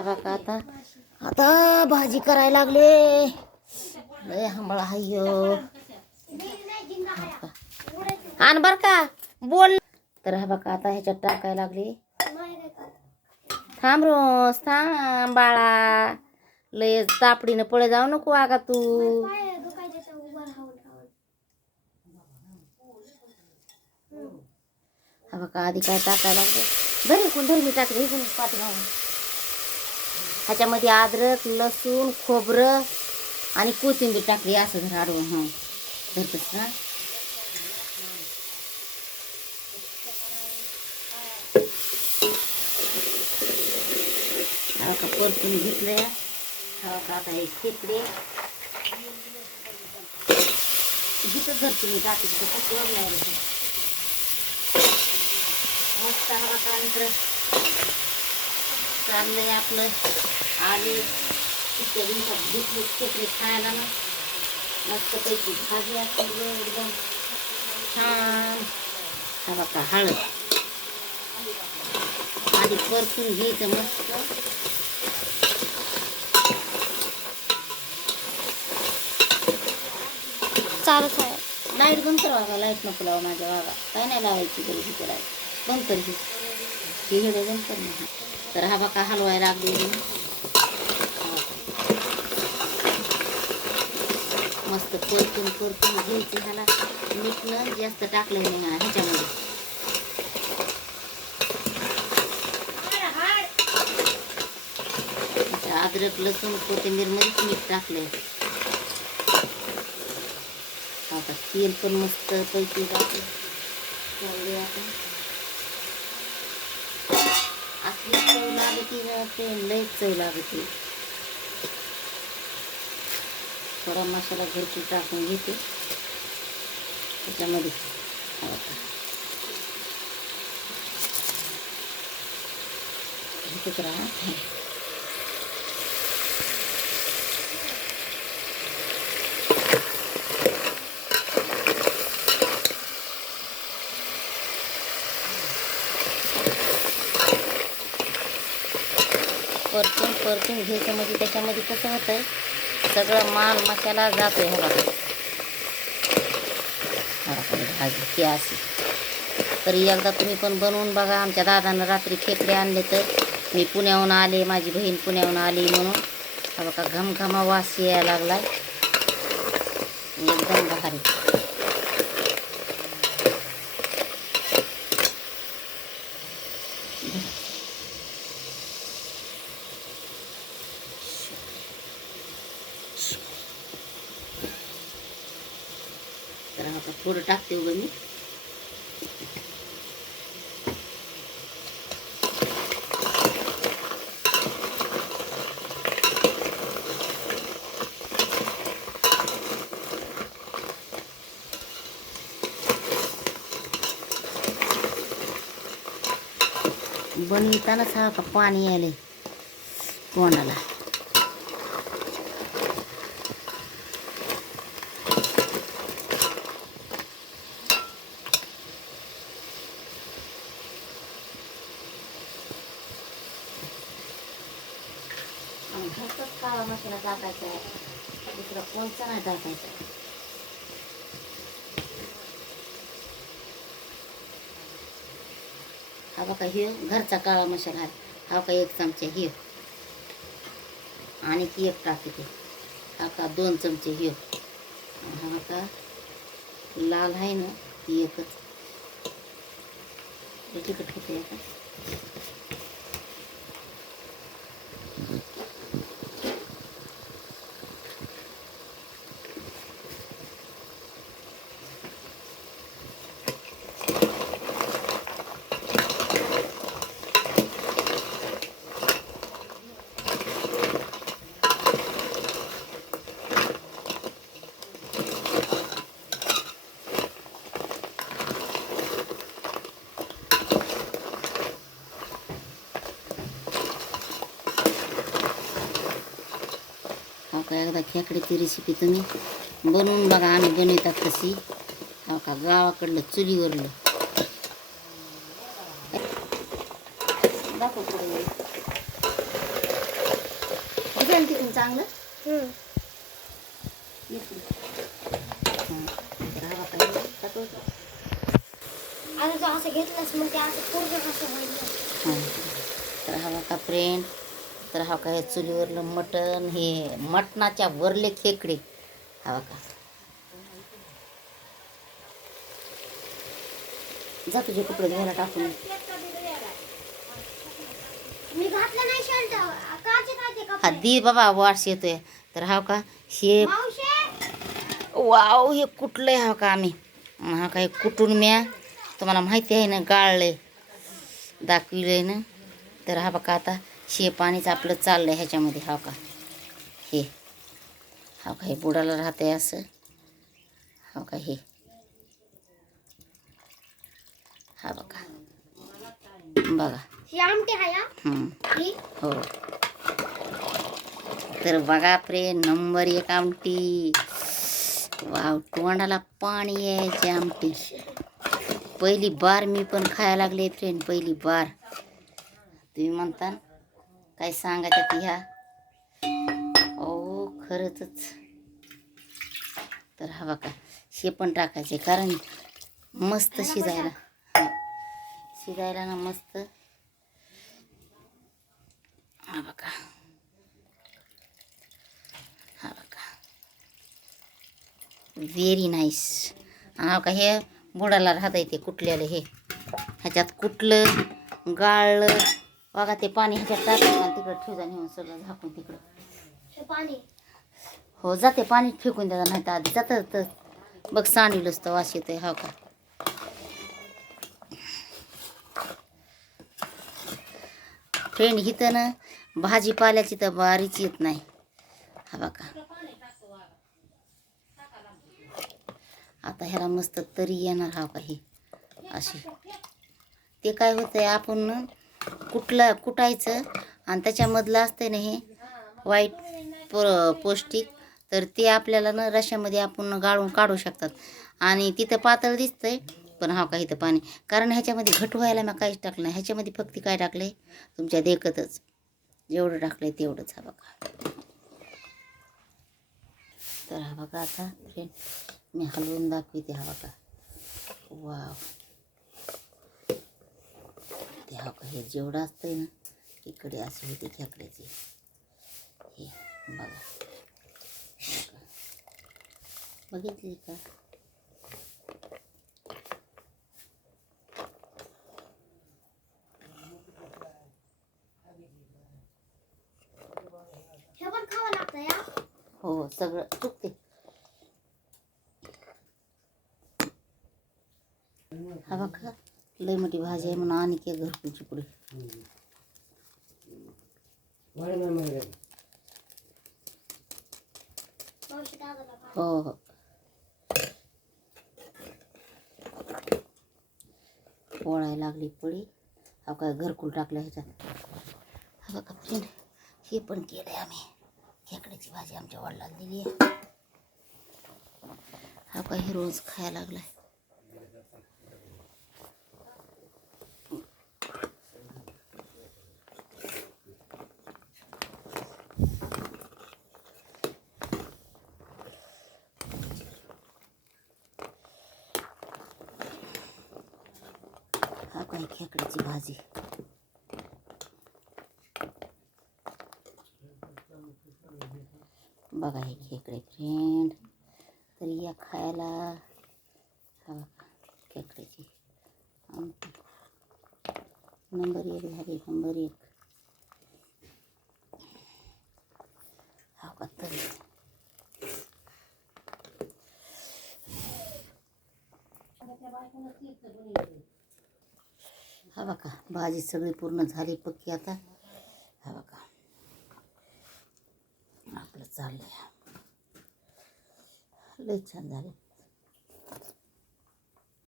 हा बघा आता आता भाजी करायला लागले. लय हंबळा हाय आण बर का बोल. तर हा बघा आता ह्याच्यात टाकायला लागले. थांब रोज थांब बाळा, लय तापडीनं पळे जाऊ नको आगा तू. हा बघा आधी काय टाकायला लागले. बरे कोण धर्मी टाकले पाठीमागून. ह्याच्यामध्ये अद्रक लसूण खोबरं आणि कोथिंबीर टाकली. असं धर अडवून हां धरतच ना. हा का परतून घेतलं. हा का आता हे खेकडे घेतच धर तुम्ही टाकी मस्त. हवा का नंतर चाललंय आपलं. आले इतक्या दिवसात घेतले खेकडे खायला ना. मस्त पैकी भाजी असते एकदम छान. हा बघा हळद आधी परतून घ्यायचं मस्त. चालूच आहे. लाईट बंद कर बाबा. लाईट नको लावा माझ्या बाबा. काय नाही लावायची गरज इथे. लाईट बंद कर ही व्हिडिओ बंद कर ना. तर हा बघा हलवायला लागली. मस्त परतून परतून घ्यायची. ह्याला मीठ न जास्त टाकलं नाही ह्याच्यामध्ये. अद्रक लसूण कोथिंबीर मध्येच मीठ टाकलंय. आता तेल पण मस्त पैकी टाकलं. असली चव लागते ना ते लय चव लागते. थोडा मसाला घरची टाकून घेते त्याच्यामध्ये. घेतच राहा. परतून परतून घ्यायचं म्हणजे त्याच्यामध्ये कसं होतंय सगळं माल मसाला जातोय. हा बघा भाजी ती अशी. तरी एकदा तुम्ही पण बनवून बघा. आमच्या दादानं रात्री खेकडे आणले तर मी पुण्याहून आले, माझी बहीण पुण्याहून आली म्हणून. हा बघा घमघमा वास यायला लागलाय एकदम भारी. तर आता थोडं टाकते उघड मी. बनवतानाच हा का पाणी आले तोंडाला. घरचाच काळा मसाला टाकायचा आहे. दुसरा कोणचा नाही टाकायचा. हा बघा हे घरचा काळा मसाला आहे. हा का 1 चमचा हे आणि ती एक टाकते. हा का 2 चमचे हे. हा का लाल आहे ना ती एकच. तिखट होते का. हा का एकदा खेकड्याची रेसिपी तुम्ही बनवून बघा. आम्ही बनवतात तशी. हा का गावाकडलं चुलीवरलं. दाखव पुढे. झालं तिथून चांगलं. असं घेतलंस मग ते असं पूर्ण कसं व्हायचं. तर हवा का फ्रेंड, तर हा का हे चुलीवरलं मटण, हे मटणाच्या वरले खेकडे हवा का. जा तुझे कपडे घ्यायला टाकून. मी घातलं नाही शर्ट. काचे काय ते हा कपडे. दी बाबा वास येतोय. तर हा का हे मावशे. वाव, हे कुठलंय हा का आम्ही. हा का हे कुठून म्या तुम्हाला माहिती आहे ना, गाळलंय दाखविलंय ना. तर हा बघा आता शे पाणीच आपलं चाललंय ह्याच्यामध्ये. हा का हे, हा का हे बुडाला राहतंय असं. हा का हे, हा बघा बघा. ही आमटी आहे हा. ही हो. तर बघा फ्रेंड, नंबर 1 आमटी. वाव, तोंडाला पाणी यायची आमटी. पहिली बार मी पण खायला लागले फ्रेंड, पहिली बार. तुम्ही म्हणता काय सांगायचं ती ह्या. ओ खरंच. तर हा बघा हे पण टाकायचे, कारण मस्त शिजायला. शिजायला ना मस्त. हा बघा, हा बघा, व्हेरी नाईस. हा का हे बुडाला राहता येते कुठल्याला. हे ह्याच्यात कुठलं गाळलं बघा. ते पाणी ह्याच्यात टाकायचं आणि तिकडं ठेवजा नेऊन सगळं झाकून तिकडं. हे पाणी. हो जाते पाणी फेकून द्यायला, नाही तर आधी जातं. तर बघ सांडीलच तर वास येतोय. हो का फ्रेंड, इथं ना भाजीपाल्याची तर बारीच येत नाही. हा बघा आता ह्याला मस्त तरी येणार. हा का हे अशी. ते काय होतंय, आपण ना कुटायचं आणि त्याच्यामधलं असतंय ना हे वाईट पौष्टिक, तर ते आपल्याला ना रश्यामध्ये आपण गाळून काढू शकतात. आणि तिथं पातळ दिसतंय पण हा का इथं पाणी, कारण ह्याच्यामध्ये घट व्हायला मग काहीच टाकलं नाही. ह्याच्यामध्ये फक्त काय टाकलं आहे तुमच्या देखतच, जेवढं टाकलं आहे तेवढंच. हा बघा. तर हा बघा आता फ्रेंड मी हलवून दाखवते. हा बघा वाव. ते हा का हे जेवढं असतंय ना इकडे असे होते खेकड्याचे. हे बघा, बघितली का. हे पण खावं लागतं या. हो सगळं चुकते. हा बघा लय मोठी भाजी आहे म्हणून आणि के घरकुलची पुढे. मावशी दादाला खा. हो हो, पोळायला लागली पळी. हा काय घरकुल टाकलं ह्याच्यात. हा बघा फ्रेंड, हे पण केलंय आम्ही. खेकड्याची भाजी आमच्या वडिलांना दिली आहे. हा काय हे रोज खायला लागलाय. हा काय खेकड्याची भाजी. बघा हे खेकडे फ्रेंड, तर या खायला. हा बघा खेकड्याची आमटी नंबर 1 झाली, नंबर 1. हा का तरी हा बघा भाजी सगळी पूर्ण झाली पक्की आता. हा बघा आपलं चाललंय लय छान झालं.